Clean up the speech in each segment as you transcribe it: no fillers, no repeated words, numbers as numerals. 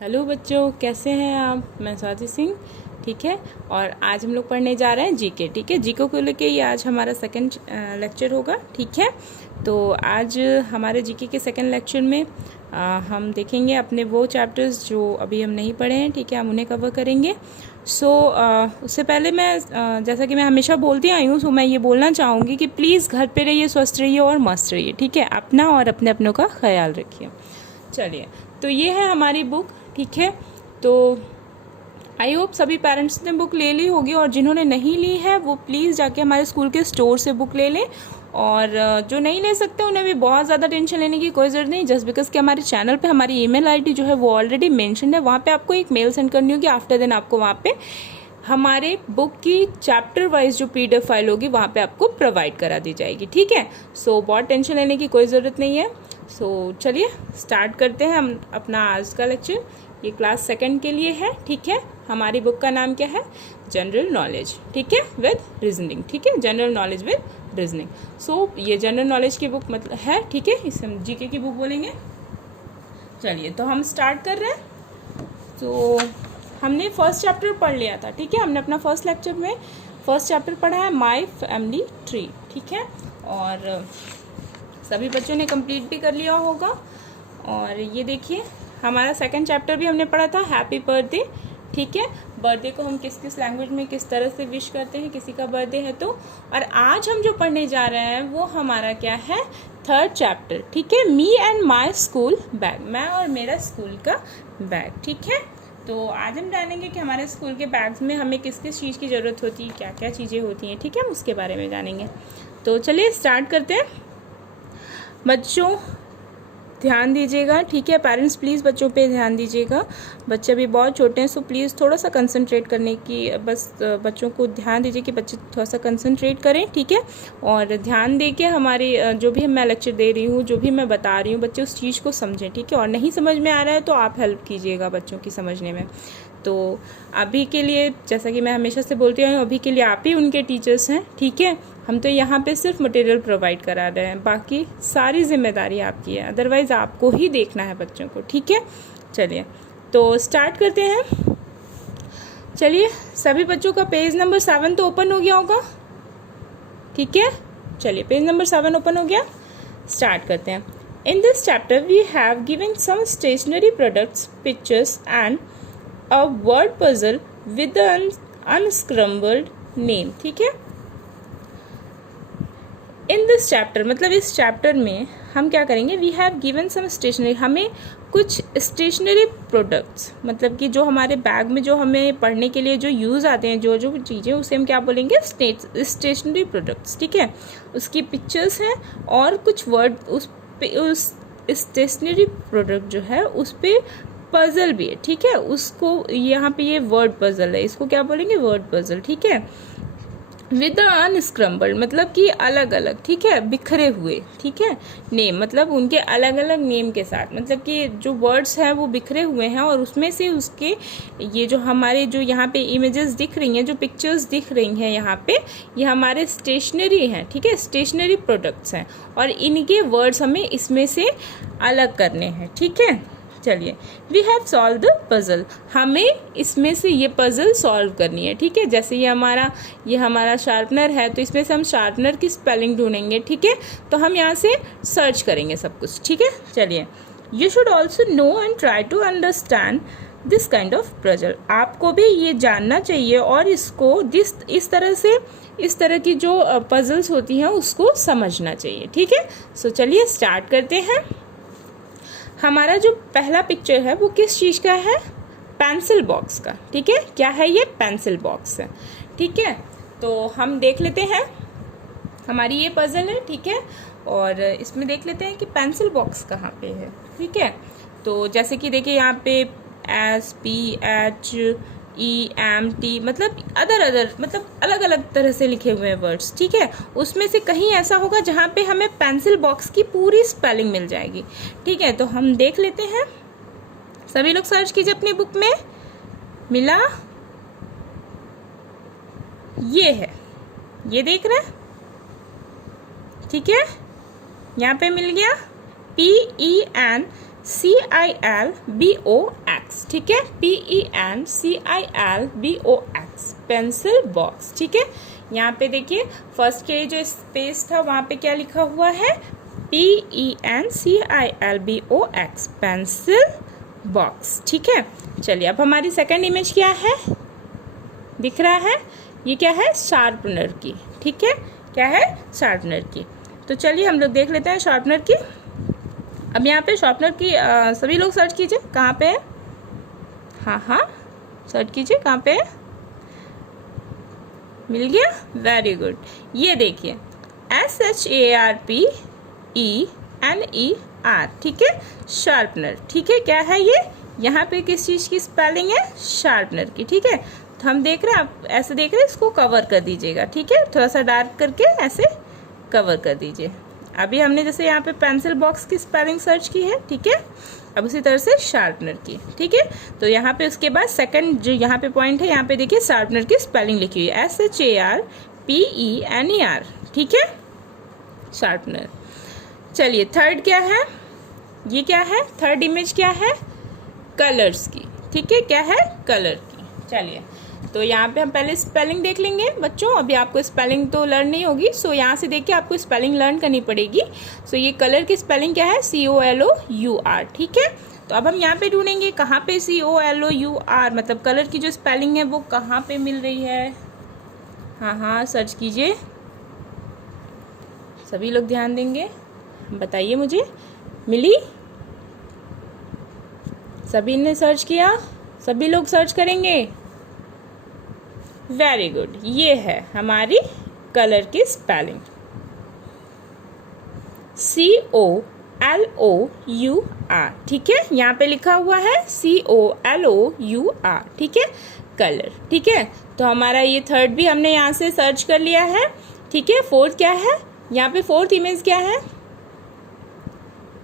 Hello बच्चों, कैसे हैं आप। मैं स्वाति सिंह, ठीक है। और आज हम लोग पढ़ने जा रहे हैं जीके, ठीक है। जीके को लेके ही आज हमारा सेकंड लेक्चर होगा, ठीक है। तो आज हमारे जीके के सेकंड लेक्चर में हम देखेंगे अपने वो चैप्टर्स जो अभी हम नहीं पढ़े हैं, ठीक है। हम उन्हें कवर करेंगे। उससे पहले मैं जैसा कि मैं हमेशा बोलती आई हूँ, मैं ये बोलना चाहूँगी कि प्लीज़ घर पे रहिए, स्वस्थ रहिए और मस्त रहिए, ठीक है। अपना और अपने अपनों का ख्याल रखिए। चलिए, तो ये है हमारी बुक, ठीक है। तो आई होप सभी पेरेंट्स ने बुक ले ली होगी, और जिन्होंने नहीं ली है वो प्लीज़ जाके हमारे स्कूल के स्टोर से बुक ले लें। और जो नहीं ले सकते उन्हें भी बहुत ज़्यादा टेंशन लेने की कोई ज़रूरत नहीं, जस्ट बिकॉज कि हमारे चैनल पे हमारी ईमेल आईडी जो है वो ऑलरेडी मेंशन है। वहाँ पे आपको एक मेल सेंड करनी होगी, आफ्टर देन आपको वहाँ पे हमारे बुक की चैप्टर वाइज जो PDF फाइल होगी वहाँ पे आपको प्रोवाइड करा दी जाएगी, ठीक है। बहुत टेंशन लेने की कोई ज़रूरत नहीं है। चलिए स्टार्ट करते हैं हम अपना आज का लेक्चर। ये क्लास सेकंड के लिए है, ठीक है। हमारी बुक का नाम क्या है? जनरल नॉलेज, ठीक है, विद रीजनिंग, ठीक है। General knowledge with reasoning. ये जनरल नॉलेज की बुक मतलब है, ठीक है। इसे हम जीके की बुक बोलेंगे। चलिए, तो हम स्टार्ट कर रहे हैं। हमने फर्स्ट चैप्टर पढ़ लिया था, ठीक है। हमने अपना फर्स्ट लेक्चर में फर्स्ट चैप्टर पढ़ा है माय फैमिली ट्री, ठीक है। और सभी बच्चों ने कंप्लीट भी कर लिया होगा। और ये देखिए, हमारा सेकंड चैप्टर भी हमने पढ़ा था हैप्पी बर्थडे, ठीक है। बर्थडे को हम किस किस लैंग्वेज में किस तरह से विश करते हैं, किसी का बर्थडे है तो। और आज हम जो पढ़ने जा रहे हैं वो हमारा क्या है? थर्ड चैप्टर, ठीक है। Me and my school bag, मैं और मेरा स्कूल का बैग, ठीक है। तो आज हम जानेंगे कि हमारे स्कूल के बैग्स में हमें किस किस चीज़ की ज़रूरत होती है, क्या क्या चीज़ें होती हैं, ठीक है। हम उसके बारे में जानेंगे। तो चलिए स्टार्ट करते हैं। बच्चों ध्यान दीजिएगा, ठीक है। पेरेंट्स प्लीज़ बच्चों पे ध्यान दीजिएगा। बच्चे भी बहुत छोटे हैं, प्लीज़ थोड़ा सा कंसंट्रेट करने की, बस बच्चों को ध्यान दीजिए कि बच्चे थोड़ा सा कंसंट्रेट करें, ठीक है। और ध्यान दे के हमारी जो भी मैं लेक्चर दे रही हूँ, जो भी मैं बता रही हूँ, बच्चे उस चीज़ को समझें, ठीक है। और नहीं समझ में आ रहा है तो आप हेल्प कीजिएगा बच्चों की समझने में। तो अभी के लिए, जैसा कि मैं हमेशा से बोलती हूँ, अभी के लिए आप ही उनके टीचर्स हैं, ठीक है। हम तो यहाँ पे सिर्फ मटेरियल प्रोवाइड करा रहे हैं, बाकी सारी जिम्मेदारी आपकी है। अदरवाइज आपको ही देखना है बच्चों को, ठीक है। चलिए, तो स्टार्ट करते हैं। चलिए, सभी बच्चों का पेज नंबर 7 तो ओपन हो गया होगा, ठीक है। चलिए, पेज नंबर 7 ओपन हो गया, स्टार्ट करते हैं। In this chapter we have given some stationery products, pictures and a word puzzle with unscrambled name, ठीक है। इन दिस चैप्टर मतलब इस चैप्टर में हम क्या करेंगे? We have given some stationery, हमें कुछ स्टेशनरी प्रोडक्ट्स, मतलब कि जो हमारे बैग में जो हमें पढ़ने के लिए जो यूज़ आते हैं, जो जो चीज़ें, उसे हम क्या बोलेंगे? स्टेशनरी प्रोडक्ट्स, ठीक है। उसकी पिक्चर्स हैं और कुछ वर्ड, उस स्टेशनरी प्रोडक्ट जो है उस पर पजल भी है, ठीक है। उसको यहाँ पे ये वर्ड पजल है, इसको क्या बोलेंगे? वर्ड पजल, ठीक है। विद अनस्क्रम्बल्ड मतलब कि अलग अलग, ठीक है, बिखरे हुए, ठीक है। नेम मतलब उनके अलग अलग नेम के साथ, मतलब कि जो वर्ड्स हैं वो बिखरे हुए हैं और उसमें से उसके ये जो हमारे जो यहाँ पे इमेजेस दिख रही हैं, जो पिक्चर्स दिख रही हैं यहाँ पे, ये हमारे स्टेशनरी हैं, ठीक है। स्टेशनरी प्रोडक्ट्स हैं और इनके वर्ड्स हमें इसमें से अलग करने हैं, ठीक है। चलिए, we have solve the puzzle, हमें इसमें से ये पजल सॉल्व करनी है, ठीक है। जैसे ये हमारा शार्पनर है, तो इसमें से हम शार्पनर की स्पेलिंग ढूंढेंगे, ठीक है। तो हम यहाँ से सर्च करेंगे सब कुछ, ठीक है। चलिए, you should also know and try to understand this kind of puzzle, आपको भी ये जानना चाहिए और इसको इस तरह की जो पजल्स होती हैं उसको समझना चाहिए, ठीक है। चलिए स्टार्ट करते हैं। हमारा जो पहला पिक्चर है वो किस चीज़ का है? पेंसिल बॉक्स का, ठीक है। क्या है ये? पेंसिल बॉक्स है, ठीक है। तो हम देख लेते हैं, हमारी ये पजल है, ठीक है। और इसमें देख लेते हैं कि पेंसिल बॉक्स कहाँ पे है, ठीक है। तो जैसे कि देखिए यहाँ पे SPHEMT मतलब मतलब अलग अलग तरह से लिखे हुए हैं वर्ड्स, ठीक है। उसमें से कहीं ऐसा होगा जहाँ पे हमें पेंसिल बॉक्स की पूरी स्पेलिंग मिल जाएगी, ठीक है। तो हम देख लेते हैं, सभी लोग सर्च कीजिए अपनी बुक में। मिला? ये है, ये देख रहे हैं, ठीक है। यहाँ पे मिल गया PENCILBOX, एक्स, ठीक है, PENCILBOX, पेंसिल बॉक्स, ठीक है। यहाँ पे देखिए फर्स्ट के जो स्पेस था वहाँ पे क्या लिखा हुआ है, PENCILBOX, पेंसिल बॉक्स, ठीक है। चलिए अब हमारी सेकंड इमेज क्या है, दिख रहा है, ये क्या है, शार्पनर की, ठीक है, क्या है, शार्पनर की। तो चलिए हम लोग देख लेते हैं शार्पनर की। अब यहाँ पे शार्पनर की सभी लोग सर्च कीजिए कहाँ पे है, हाँ सर्च कीजिए कहाँ पे है, मिल गया, वेरी गुड। ये देखिए SHARPENER, ठीक है, शार्पनर, ठीक है, क्या है ये, यहाँ पे किस चीज़ की स्पेलिंग है, शार्पनर की, ठीक है। तो हम देख रहे हैं, आप ऐसे देख रहे हैं, इसको कवर कर दीजिएगा, ठीक है, थोड़ा सा डार्क करके ऐसे कवर कर दीजिए। अभी हमने जैसे यहाँ पे पेंसिल बॉक्स की स्पेलिंग सर्च की है, ठीक है, अब उसी तरह से शार्पनर की, ठीक है। तो यहाँ पे उसके बाद सेकंड जो यहाँ पे पॉइंट है, यहाँ पे देखिए शार्पनर की स्पेलिंग लिखी हुई है SHARPENER, ठीक है, शार्पनर। चलिए थर्ड क्या है, ये क्या है, थर्ड इमेज क्या है, कलर्स की, ठीक है, क्या है, कलर की। चलिए तो यहाँ पे हम पहले स्पेलिंग देख लेंगे बच्चों, अभी आपको स्पेलिंग तो लर्न नहीं होगी, सो यहाँ से देख के आपको स्पेलिंग लर्न करनी पड़ेगी। सो ये कलर की स्पेलिंग क्या है, COLOUR, ठीक है। तो अब हम यहाँ पे ढूंढेंगे कहाँ पे COLOUR, मतलब कलर की जो स्पेलिंग है वो कहाँ पे मिल रही है, हाँ सर्च कीजिए, सभी लोग ध्यान देंगे, बताइए मुझे, मिली, सभी ने सर्च किया, सभी लोग सर्च करेंगे, वेरी गुड, ये है हमारी कलर की स्पेलिंग COLOUR, ठीक है, यहाँ पे लिखा हुआ है COLOUR, ठीक है, कलर, ठीक है। तो हमारा ये थर्ड भी हमने यहाँ से सर्च कर लिया है, ठीक है। फोर्थ क्या है, यहाँ पे फोर्थ इमेज क्या है,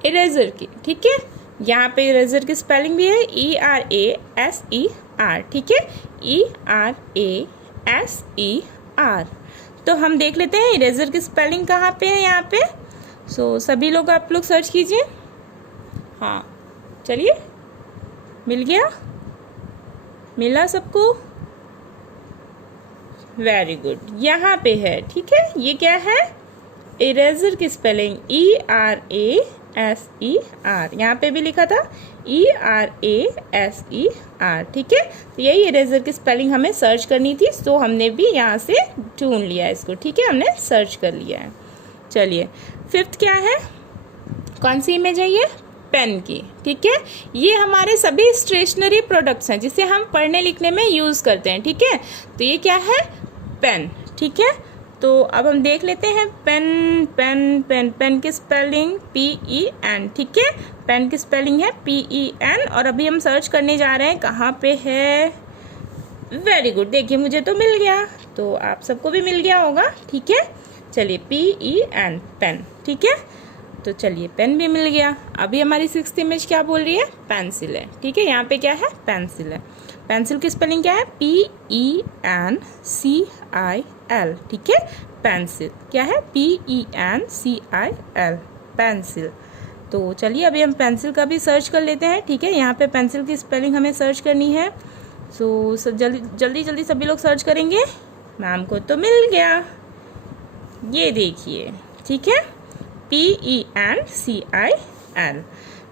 इरेजर की, ठीक है, यहाँ पे इरेजर की स्पेलिंग भी है ERASER, ठीक है, ERASER। तो हम देख लेते हैं इरेजर की स्पेलिंग कहाँ पे है, यहाँ पे। सो सभी लोग आप लोग सर्च कीजिए, हाँ चलिए, मिल गया, मिला सबको, वेरी गुड, यहाँ पे है, ठीक है। ये क्या है, इरेजर की स्पेलिंग ERASER, यहाँ पे भी लिखा था ERASER, ठीक है। तो यही इरेजर की स्पेलिंग हमें सर्च करनी थी, तो हमने भी यहाँ से ढूंढ लिया इसको, ठीक है, हमने सर्च कर लिया है। चलिए फिफ्थ क्या है, कौन सी इमेज है ये, पेन की, ठीक है। ये हमारे सभी स्टेशनरी प्रोडक्ट्स हैं जिसे हम पढ़ने लिखने में यूज़ करते हैं, ठीक है। तो ये क्या है, पेन, ठीक है। तो अब हम देख लेते हैं पेन, पेन पेन पेन की स्पेलिंग PEN, ठीक है, पेन की स्पेलिंग है PEN, और अभी हम सर्च करने जा रहे हैं कहाँ पे है, वेरी गुड, देखिए मुझे तो मिल गया, तो आप सबको भी मिल गया होगा, ठीक है। चलिए PEN, पेन, ठीक है। तो चलिए पेन भी मिल गया। अभी हमारी सिक्स्थ इमेज क्या बोल रही है, पेंसिल है, ठीक है, यहाँ पे क्या है, पेंसिल है। पेंसिल की स्पेलिंग क्या है, PENCIL, ठीक है, पेंसिल, क्या है, PENCIL, पेंसिल। तो चलिए अभी हम पेंसिल का भी सर्च कर लेते हैं, ठीक है। यहाँ पे पेंसिल की स्पेलिंग हमें सर्च करनी है, सो जल्दी सभी लोग सर्च करेंगे, मैम को तो मिल गया, ये देखिए, ठीक है, PENCIL।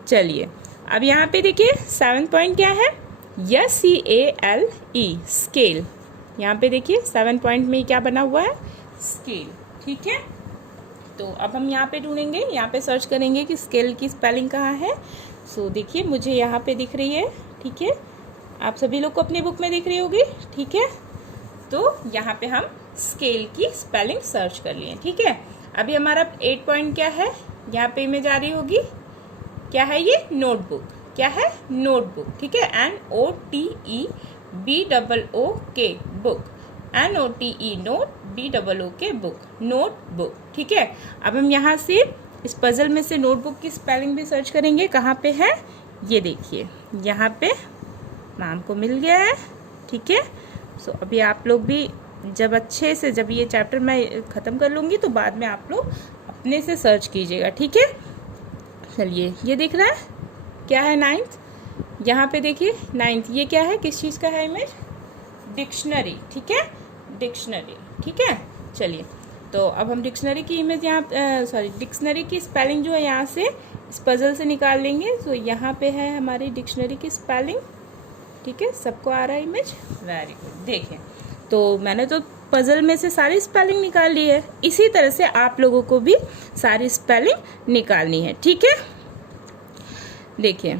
चलिए अब यहाँ पे देखिए 7 पॉइंट क्या है, SCALE, स्केल, यहाँ पे देखिए 7 पॉइंट में क्या बना हुआ है, स्केल, ठीक है। तो अब हम यहाँ पे ढूंढेंगे, यहाँ पे सर्च करेंगे कि स्केल की स्पेलिंग कहाँ है। सो देखिए मुझे यहाँ पे दिख रही है, ठीक है, आप सभी लोग को अपनी बुक में दिख रही होगी, ठीक है। तो यहाँ पे हम स्केल की स्पेलिंग सर्च कर लिए, ठीक है। अभी हमारा 8 पॉइंट क्या है, यहाँ पे इमेज आ रही होगी, क्या है ये, नोटबुक, क्या है, नोटबुक, ठीक है, NOTEBOOK, book, NOTE, note, BOOK, book, notebook, ठीक है। अब हम यहाँ से इस पजल में से नोटबुक की स्पेलिंग भी सर्च करेंगे, कहाँ पे है, ये देखिए, यहाँ पे मैम को मिल गया है, ठीक है। सो अभी आप लोग भी जब अच्छे से, जब ये चैप्टर मैं ख़त्म कर लूँगी तो बाद में आप लोग अपने से सर्च कीजिएगा, ठीक है। चलिए ये दिख रहा है, क्या है, 9th, यहाँ पे देखिए 9th, ये क्या है, किस चीज़ का है इमेज, डिक्शनरी, ठीक है, डिक्शनरी, ठीक है। चलिए, तो अब हम डिक्शनरी की इमेज यहाँ डिक्शनरी की स्पेलिंग जो है यहाँ से इस पजल से निकाल लेंगे। तो यहाँ पे है हमारी डिक्शनरी की स्पेलिंग, ठीक है, सबको आ रहा है इमेज, वेरी गुड। देखें, तो मैंने तो पजल में से सारी स्पेलिंग निकाल ली है, इसी तरह से आप लोगों को भी सारी स्पेलिंग निकालनी है, ठीक है। देखिए,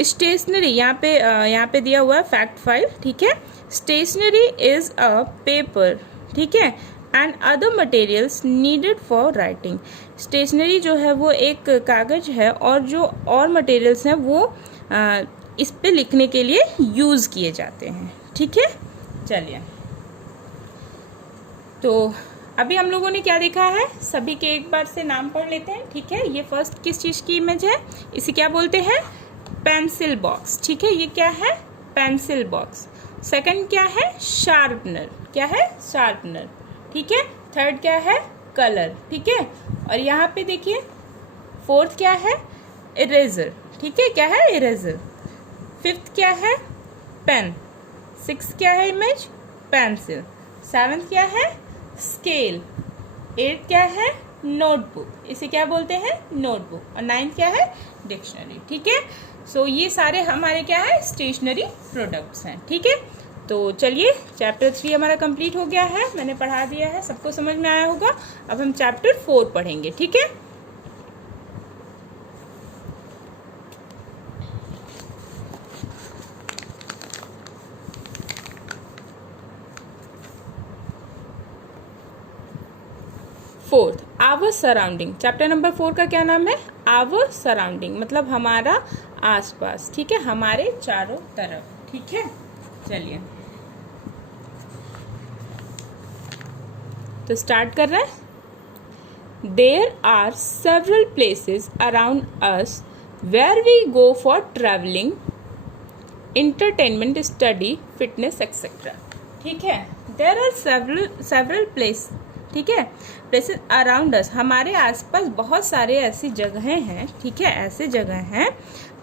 स्टेशनरी यहाँ पे दिया हुआ है फैक्ट 5, ठीक है। स्टेशनरी इज अ पेपर, ठीक है, and other materials needed for writing. Stationery जो है वो एक कागज है और जो और मटेरियल्स हैं वो इस पे लिखने के लिए यूज़ किए जाते हैं, ठीक है। चलिए, तो अभी हम लोगों ने क्या देखा है, सभी के एक बार से नाम पढ़ लेते हैं, ठीक है। ये फर्स्ट किस चीज़ की इमेज है, इसे क्या बोलते हैं, पेंसिल बॉक्स, ठीक है, ये क्या है, पेंसिल बॉक्स। सेकंड क्या है, शार्पनर, क्या है, शार्पनर, ठीक है। थर्ड क्या है, कलर, ठीक है। और यहाँ पे देखिए फोर्थ क्या है, इरेजर, ठीक है, क्या है, इरेजर। फिफ्थ क्या है, पेन। सिक्स्थ क्या है इमेज, पेंसिल। सेवन्थ क्या है, स्केल। एट्थ क्या है, नोटबुक, इसे क्या बोलते हैं, नोटबुक। और नाइन्थ क्या है, डिक्शनरी, ठीक है। सो ये सारे हमारे क्या है, स्टेशनरी प्रोडक्ट्स हैं, ठीक है। तो चलिए, चैप्टर 3 हमारा कंप्लीट हो गया है, मैंने पढ़ा दिया है, सबको समझ में आया होगा। अब हम चैप्टर 4 पढ़ेंगे, ठीक है। Fourth, our surrounding. Chapter number 4 का क्या नाम है, आवर सराउंडिंग, मतलब हमारा आसपास, ठीक है, हमारे चारों तरफ, ठीक है। चलिए, तो स्टार्ट कर रहे हैं। There are several places around us where we go for travelling, entertainment, study, fitness, etc. ठीक है, there are several place, ठीक है, places around us, हमारे आसपास बहुत सारे ऐसी जगहें हैं, ठीक है, ऐसे जगह हैं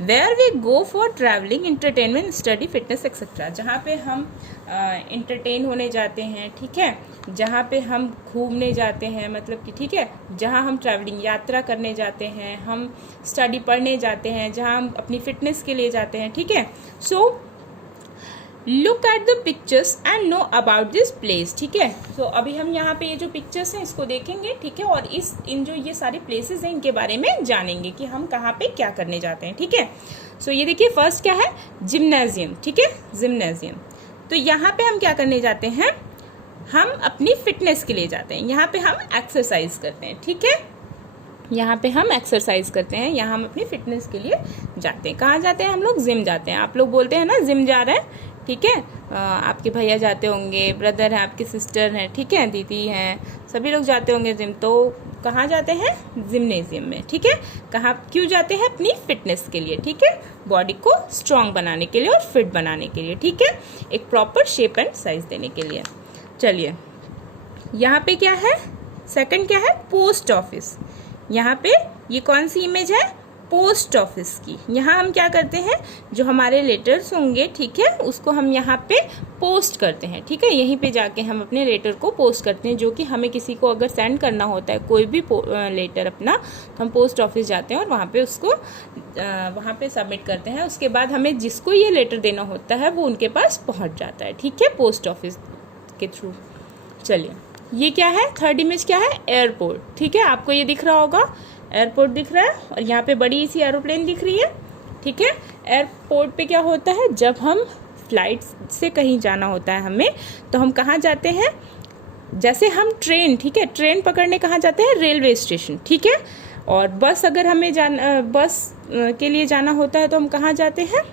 where we go for traveling, entertainment, study, fitness, etc. जहाँ पे हम entertain होने जाते हैं, ठीक है, जहाँ पे हम घूमने जाते हैं, मतलब कि ठीक है, जहाँ हम ट्रैवलिंग यात्रा करने जाते हैं, हम स्टडी पढ़ने जाते हैं, जहाँ हम अपनी फिटनेस के लिए जाते हैं, ठीक है। So look at the pictures and know about this place, ठीक है। तो अभी हम यहाँ पे ये जो पिक्चर्स हैं इसको देखेंगे, ठीक है, और इन जो ये सारे प्लेसेस हैं इनके बारे में जानेंगे कि हम कहाँ पे क्या करने जाते हैं, ठीक है। सो ये देखिए, फर्स्ट क्या है, जिम्नेजियम, ठीक है, जिम्नेजियम। तो यहाँ पे हम क्या करने जाते हैं, हम अपनी फिटनेस के लिए जाते हैं, यहाँ पे हम एक्सरसाइज करते हैं, ठीक है, यहाँ पे हम एक्सरसाइज करते हैं, यहाँ हम अपनी फिटनेस के लिए जाते हैं। कहाँ जाते हैं हम लोग, जिम जाते हैं। आप लोग बोलते हैं ना जिम जा रहे हैं, ठीक है, आपके भैया जाते होंगे, ब्रदर हैं, आपकी सिस्टर हैं, ठीक है, दीदी हैं, सभी लोग जाते होंगे जिम। तो कहाँ जाते हैं, जिम्नेजियम में, ठीक है। कहाँ, क्यों जाते हैं, अपनी फिटनेस के लिए, ठीक है, बॉडी को स्ट्रांग बनाने के लिए और फिट बनाने के लिए, ठीक है, एक प्रॉपर शेप एंड साइज देने के लिए। चलिए, यहाँ पे क्या है, सेकंड क्या है, पोस्ट ऑफिस। यहाँ पे ये कौन सी इमेज है, पोस्ट ऑफिस की। यहाँ हम क्या करते हैं, जो हमारे लेटर्स होंगे, ठीक है, उसको हम यहाँ पे पोस्ट करते हैं, ठीक है, यहीं पे जाके हम अपने लेटर को पोस्ट करते हैं। जो कि हमें किसी को अगर सेंड करना होता है कोई भी लेटर अपना, तो हम पोस्ट ऑफिस जाते हैं और वहाँ पे उसको वहाँ पे सबमिट करते हैं। उसके बाद हमें जिसको ये लेटर देना होता है वो उनके पास पहुँच जाता है, ठीक है, पोस्ट ऑफिस के थ्रू। चलिए, ये क्या है, थर्ड इमेज क्या है, एयरपोर्ट, ठीक है, आपको ये दिख रहा होगा, एयरपोर्ट दिख रहा है, और यहाँ पे बड़ी सी एरोप्लेन दिख रही है, ठीक है। एयरपोर्ट पे क्या होता है, जब हम फ्लाइट से कहीं जाना होता है हमें, तो हम कहाँ जाते हैं, जैसे हम ट्रेन, ठीक है, ट्रेन पकड़ने कहाँ जाते हैं, रेलवे स्टेशन, ठीक है। और बस अगर हमें बस के लिए जाना होता है तो हम कहाँ जाते हैं,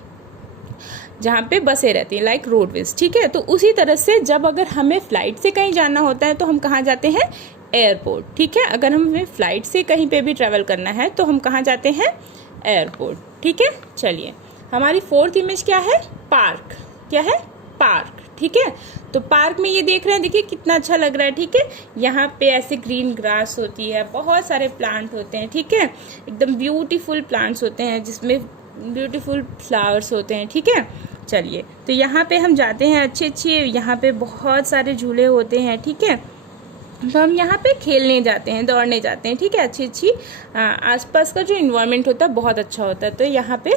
जहाँ पे बसें रहती हैं, लाइक रोडवेज, ठीक है। तो उसी तरह से जब अगर हमें फ्लाइट से कहीं जाना होता है तो हम कहाँ जाते हैं, एयरपोर्ट, ठीक है। अगर हमें फ्लाइट से कहीं पे भी ट्रैवल करना है तो हम कहाँ जाते हैं, एयरपोर्ट, ठीक है। चलिए, हमारी फोर्थ इमेज क्या है, पार्क, क्या है, पार्क, ठीक है। तो पार्क में ये देख रहे हैं, देखिए कितना अच्छा लग रहा है, ठीक है। यहाँ पे ऐसे ग्रीन ग्रास होती है, बहुत सारे प्लांट होते हैं, ठीक है, एकदम ब्यूटीफुल प्लांट्स होते हैं, जिसमें ब्यूटीफुल फ्लावर्स होते हैं, ठीक है। चलिए, तो यहाँ पे हम जाते हैं, अच्छे अच्छे यहाँ पे बहुत सारे झूले होते हैं, ठीक है। तो हम यहाँ पे खेलने जाते हैं, दौड़ने जाते हैं, ठीक है। अच्छी अच्छी आसपास का जो इन्वायरमेंट होता है बहुत अच्छा होता है, तो यहाँ पे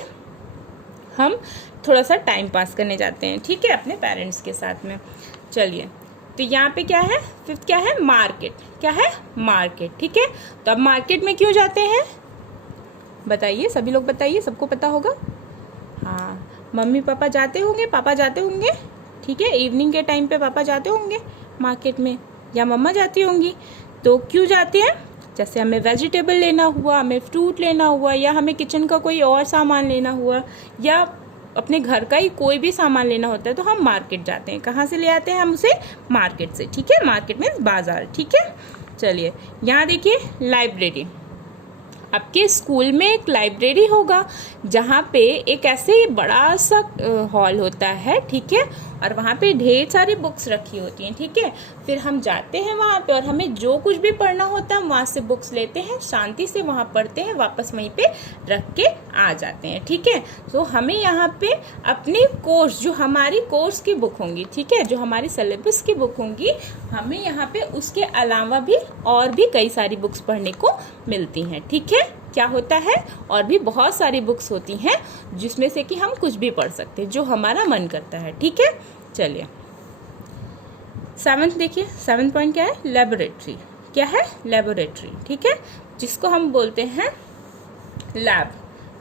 हम थोड़ा सा टाइम पास करने जाते हैं, ठीक है, अपने पेरेंट्स के साथ में। चलिए, तो यहाँ पे क्या है, फिफ्थ क्या है, मार्केट। क्या है, मार्केट, ठीक है। तो अब मार्केट में क्यों जाते हैं बताइए, सभी लोग बताइए, सबको पता होगा। हाँ, मम्मी पापा जाते होंगे, पापा जाते होंगे, ठीक है। इवनिंग के टाइम पे पापा जाते होंगे मार्केट में, या मम्मा जाती होंगी। तो क्यों जाते हैं, जैसे हमें वेजिटेबल लेना हुआ, हमें फ्रूट लेना हुआ, या हमें किचन का कोई और सामान लेना हुआ, या अपने घर का ही कोई भी सामान लेना होता है, तो हम मार्केट जाते हैं। कहाँ से ले आते हैं हम उसे, मार्केट से, ठीक है। मार्केट मीन्स बाजार, ठीक है। चलिए, यहाँ देखिए लाइब्रेरी। आपके स्कूल में एक लाइब्रेरी होगा जहाँ पे एक ऐसे बड़ा सा हॉल होता है, ठीक है, और वहाँ पे ढेर सारी बुक्स रखी होती हैं, ठीक है। फिर हम जाते हैं वहाँ पे और हमें जो कुछ भी पढ़ना होता है वहाँ से बुक्स लेते हैं, शांति से वहाँ पढ़ते हैं, वापस वहीं पे रख के आ जाते हैं, ठीक है। तो हमें यहाँ पे अपने कोर्स, जो हमारी कोर्स की बुक होंगी, ठीक है, जो हमारी सिलेबस की बुक होंगी, हमें यहाँ पे उसके अलावा भी और भी कई सारी बुक्स पढ़ने को मिलती हैं, ठीक है। क्या होता है, और भी बहुत सारी बुक्स होती हैं जिसमें से कि हम कुछ भी पढ़ सकते हैं जो हमारा मन करता है, ठीक है। चलिए, सेवंथ देखिए, 7th पॉइंट क्या है, लेबोरेटरी। क्या है, लेबोरेटरी, ठीक है, जिसको हम बोलते हैं लैब,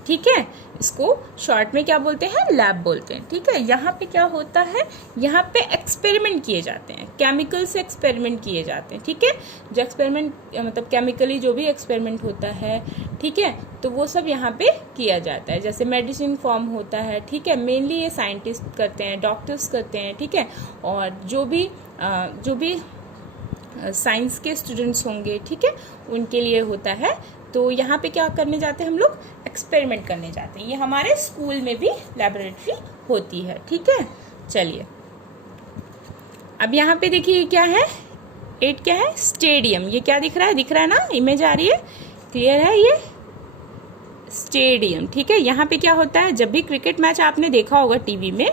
ठीक है। इसको शॉर्ट में क्या बोलते हैं, लैब बोलते हैं, ठीक है। यहाँ पे क्या होता है, यहाँ पे एक्सपेरिमेंट किए जाते हैं, केमिकल से एक्सपेरिमेंट किए जाते हैं, ठीक है। जो एक्सपेरिमेंट मतलब केमिकली जो भी एक्सपेरिमेंट होता है, ठीक है, तो वो सब यहाँ पे किया जाता है। जैसे मेडिसिन फॉर्म होता है, ठीक है, मेनली ये साइंटिस्ट करते हैं, डॉक्टर्स करते हैं, ठीक है। और जो भी साइंस के स्टूडेंट्स होंगे, ठीक है, उनके लिए होता है। तो यहाँ पे क्या करने जाते हैं हम लोग, एक्सपेरिमेंट करने जाते हैं। ये हमारे स्कूल में भी लैबोरेटरी होती है, ठीक है। चलिए, अब यहाँ पे देखिए क्या है, 8 क्या है, स्टेडियम। ये क्या दिख रहा है ना, इमेज आ रही है, क्लियर है, ये स्टेडियम, ठीक है। यहाँ पे क्या होता है, जब भी क्रिकेट मैच आपने देखा होगा टीवी में,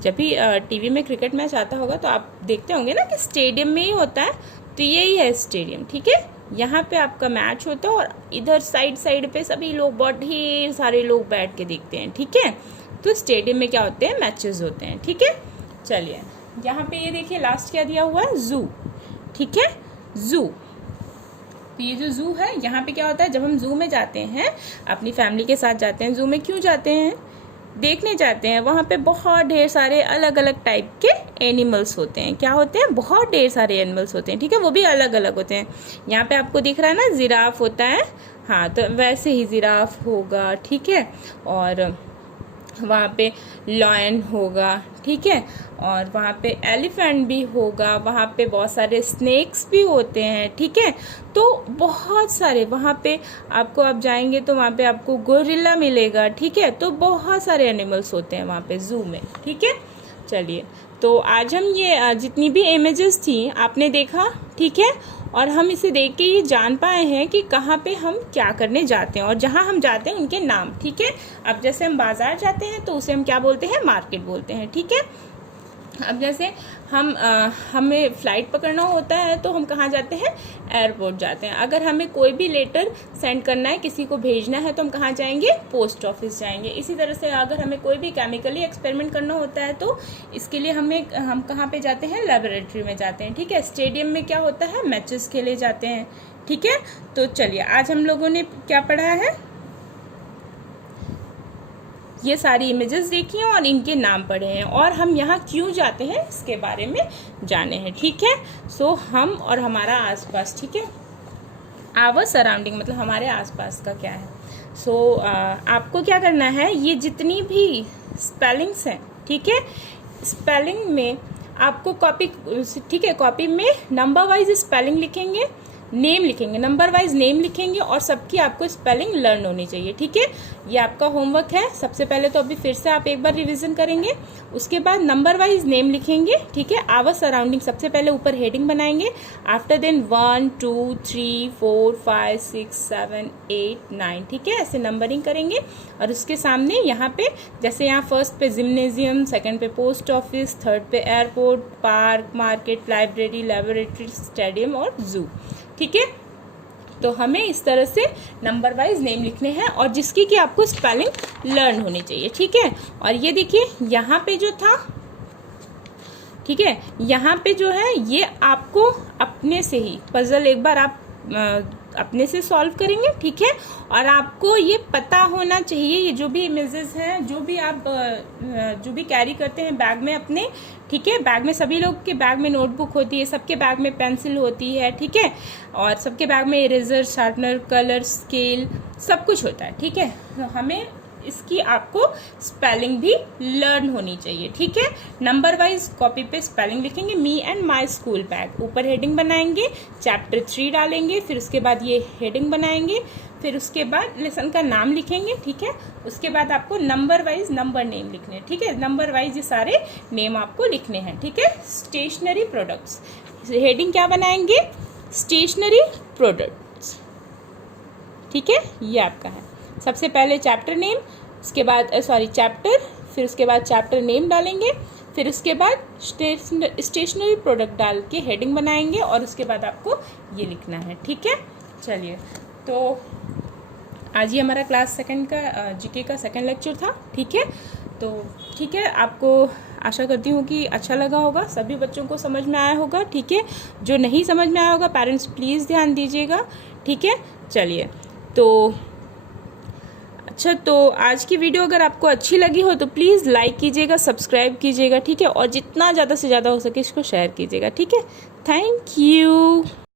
जब भी टीवी में क्रिकेट मैच आता होगा तो आप देखते होंगे ना कि स्टेडियम में ही होता है, तो यही है स्टेडियम, ठीक है। यहाँ पे आपका मैच होता है और इधर साइड पे सभी लोग, बहुत ढेर सारे लोग बैठ के देखते हैं, ठीक है। तो स्टेडियम में क्या होते हैं, मैचेस होते हैं, ठीक है। चलिए, यहाँ पे ये देखिए लास्ट क्या दिया हुआ है, जू, ठीक है, जू। तो ये जो जू है, यहाँ पे क्या होता है, जब हम जू में जाते हैं अपनी फैमिली के साथ जाते हैं, जू में क्यों जाते हैं, देखने जाते हैं। वहाँ पे बहुत ढेर सारे अलग अलग टाइप के एनिमल्स होते हैं। क्या होते हैं, बहुत ढेर सारे एनिमल्स होते हैं, ठीक है, वो भी अलग अलग होते हैं। यहाँ पे आपको दिख रहा है ना, जिराफ होता है, हाँ, तो वैसे ही जिराफ होगा, ठीक है। और वहाँ पे लॉयन होगा, ठीक है, और वहाँ पे एलिफेंट भी होगा, वहाँ पे बहुत सारे स्नेक्स भी होते हैं, ठीक है। तो बहुत सारे वहाँ पे आपको, आप जाएंगे तो वहाँ पे आपको गोरिल्ला मिलेगा, ठीक है। तो बहुत सारे एनिमल्स होते हैं वहाँ पे जू में, ठीक है। चलिए, तो आज हम ये जितनी भी इमेजेस थी आपने देखा, ठीक है, और हम इसे देख के ये जान पाए हैं कि कहाँ पे हम क्या करने जाते हैं, और जहाँ हम जाते हैं उनके नाम, ठीक है। अब जैसे हम बाजार जाते हैं तो उसे हम क्या बोलते हैं, मार्केट बोलते हैं, ठीक है। अब जैसे हमें फ़्लाइट पकड़ना होता है तो हम कहाँ जाते हैं, एयरपोर्ट जाते हैं। अगर हमें कोई भी लेटर सेंड करना है, किसी को भेजना है, तो हम कहाँ जाएंगे, पोस्ट ऑफिस जाएंगे। इसी तरह से अगर हमें कोई भी केमिकली एक्सपेरिमेंट करना होता है तो इसके लिए हम कहाँ पे जाते हैं, लेबोरेटरी में जाते हैं, ठीक है। स्टेडियम में क्या होता है, मैचेस खेले जाते हैं, ठीक है। तो चलिए, आज हम लोगों ने क्या पढ़ा है, ये सारी इमेजेस देखी हैं और इनके नाम पढ़े हैं, और हम यहाँ क्यों जाते हैं इसके बारे में जाने हैं, ठीक है। सो हम और हमारा आसपास, ठीक है, आवर सराउंडिंग मतलब हमारे आसपास का क्या है। सो आपको क्या करना है, ये जितनी भी स्पेलिंग्स हैं, ठीक है, स्पेलिंग में आपको कॉपी, ठीक है, कॉपी में नंबर वाइज स्पेलिंग लिखेंगे, नेम लिखेंगे, नंबर वाइज नेम लिखेंगे, और सबकी आपको स्पेलिंग लर्न होनी चाहिए, ठीक है। ये आपका होमवर्क है। सबसे पहले तो अभी फिर से आप एक बार रिवीजन करेंगे, उसके बाद नंबर वाइज नेम लिखेंगे, ठीक है। आवर सराउंडिंग सबसे पहले ऊपर हेडिंग बनाएंगे, आफ्टर देन 1 2 3 4 5 6 7 8 9, ठीक है, ऐसे नंबरिंग करेंगे। और उसके सामने यहाँ पे जैसे यहाँ फर्स्ट पे जिम्नेजियम, सेकंड पे पोस्ट ऑफिस, थर्ड पे airport, park, market, library, laboratory, stadium और जू, ठीक है। तो हमें इस तरह से नंबर वाइज नेम लिखने हैं और जिसकी कि आपको स्पेलिंग लर्न होनी चाहिए, ठीक है। और ये देखिए यहाँ पे जो था, ठीक है, यहाँ पे जो है ये आपको अपने से ही पजल एक बार आप अपने से सॉल्व करेंगे, ठीक है। और आपको ये पता होना चाहिए, ये जो भी इमेजेस हैं, जो भी आप जो भी कैरी करते हैं बैग में अपने, ठीक है, बैग में सभी लोग के बैग में नोटबुक होती है, सबके बैग में पेंसिल होती है, ठीक है, और सबके बैग में इरेजर, शार्पनर, कलर, स्केल, सब कुछ होता है, ठीक है। तो हमें इसकी आपको स्पेलिंग भी लर्न होनी चाहिए, ठीक है। नंबर वाइज कॉपी पे स्पेलिंग लिखेंगे, me and my school bag, ऊपर हेडिंग बनाएंगे, चैप्टर 3 डालेंगे, फिर उसके बाद ये हेडिंग बनाएंगे, फिर उसके बाद लेसन का नाम लिखेंगे, ठीक है। उसके बाद आपको नंबर वाइज नंबर नेम लिखने हैं, ठीक है, नंबर वाइज ये सारे नेम आपको लिखने हैं, ठीक है। स्टेशनरी प्रोडक्ट्स, हेडिंग क्या बनाएंगे, स्टेशनरी प्रोडक्ट्स, ठीक है, ये आपका है। सबसे पहले चैप्टर नेम, उसके बाद चैप्टर, फिर उसके बाद चैप्टर नेम डालेंगे, फिर उसके बाद स्टेशनरी प्रोडक्ट डाल के हेडिंग बनाएंगे और उसके बाद आपको ये लिखना है, ठीक है। चलिए, तो आज ये हमारा क्लास सेकंड का जीके का सेकंड लेक्चर था, ठीक है। तो ठीक है, आपको आशा करती हूँ कि अच्छा लगा होगा, सभी बच्चों को समझ में आया होगा, ठीक है। जो नहीं समझ में आया होगा पेरेंट्स प्लीज़ ध्यान दीजिएगा, ठीक है। चलिए, तो अच्छा, तो आज की वीडियो अगर आपको अच्छी लगी हो तो प्लीज़ लाइक कीजिएगा, सब्सक्राइब कीजिएगा, ठीक है, और जितना ज़्यादा से ज़्यादा हो सके इसको शेयर कीजिएगा, ठीक है। Thank you.